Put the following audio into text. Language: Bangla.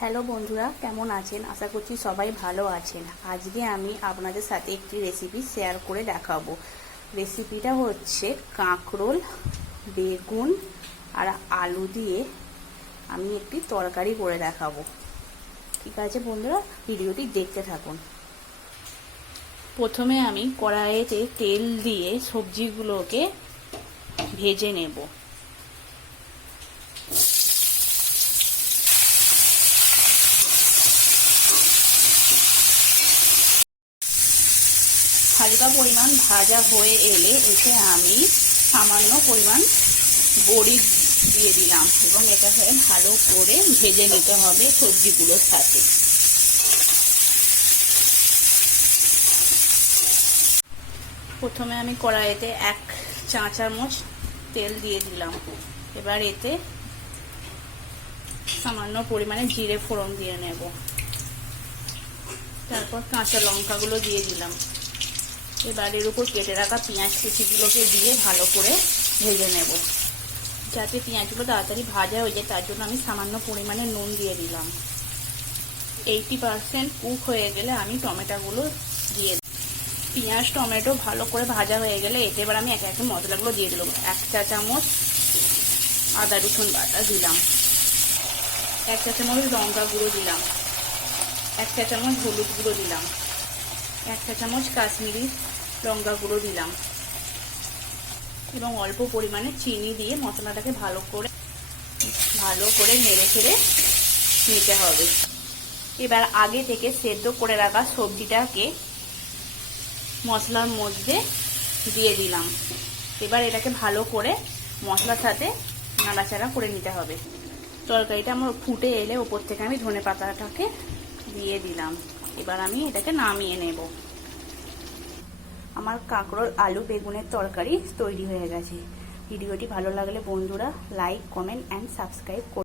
হ্যালো বন্ধুরা, কেমন আছেন? আশা করছি সবাই ভালো আছেন। আজকে আমি আপনাদের সাথে একটি রেসিপি শেয়ার করে দেখাবো। রেসিপিটা হচ্ছে কাঁকরোল, বেগুন আর আলু দিয়ে আমি একটি তরকারি করে দেখাবো। ঠিক আছে বন্ধুরা, ভিডিওটি দেখতে থাকুন। প্রথমে আমি কড়াইতে তেল দিয়ে সবজিগুলোকে ভেজে নেব। হালকা পরিমাণ ভাজা হয়ে এলে এতে আমি সামান্য পরিমাণ বড়ি দিয়ে দিলাম এবং এটাকে ভালো করে ভেজে নিতে হবে সবজিগুলোর সাথে। প্রথমে আমি কড়াইতে 1 চা চামচ তেল দিয়ে দিলাম। এবার এতে সামান্য পরিমাণে জিরে ফোড়ন দিয়ে নেব। তারপর কাঁচা লঙ্কাগুলো দিয়ে দিলাম। এবার এর উপর কেটে রাখা পেঁয়াজ কুচিগুলোকে দিয়ে ভালো করে ভেজে নেব। যাতে পেঁয়াজগুলো তাড়াতাড়ি ভাজা হয়ে যায় তার জন্য আমি সামান্য পরিমাণে নুন দিয়ে দিলাম। 80% কুক হয়ে গেলে আমি টমেটোগুলো দিয়ে দিই। পেঁয়াজ টমেটো ভালো করে ভাজা হয়ে গেলে এতে এবার আমি একে একে মশলাগুলো দিয়ে দিলাম। 1 চা চামচ আদা রসুন বাটা দিলাম, 1 চা চামচ লঙ্কা গুঁড়ো দিলাম, 1 চা চামচ হলুদ গুঁড়ো দিলাম, 1 চা চামচ কাশ্মীরি লঙ্কা গুঁড়ো দিলাম এবং অল্প পরিমাণে চিনি দিয়ে মশলাটাকে ভালো করে নেড়ে চেড়ে নিতে হবে। এবার আগে থেকে সেদ্ধ করে রাখা সবজিটাকে মশলার মধ্যে দিয়ে দিলাম। এবার এটাকে ভালো করে মশলার সাথে নাড়াচাড়া করে নিতে হবে। তরকারিটা আমার ফুটে এলে ওপর থেকে আমি ধনে পাতাটাকে দিয়ে দিলাম। এবার আমি এটাকে নামিয়ে নেব। আমার কাঁকরোল আলু বেগুনের তরকারি তৈরি হয়ে গেছে। ভিডিওটি ভালো লাগলে বন্ধুরা লাইক, কমেন্ট অ্যান্ড সাবস্ক্রাইব করুন।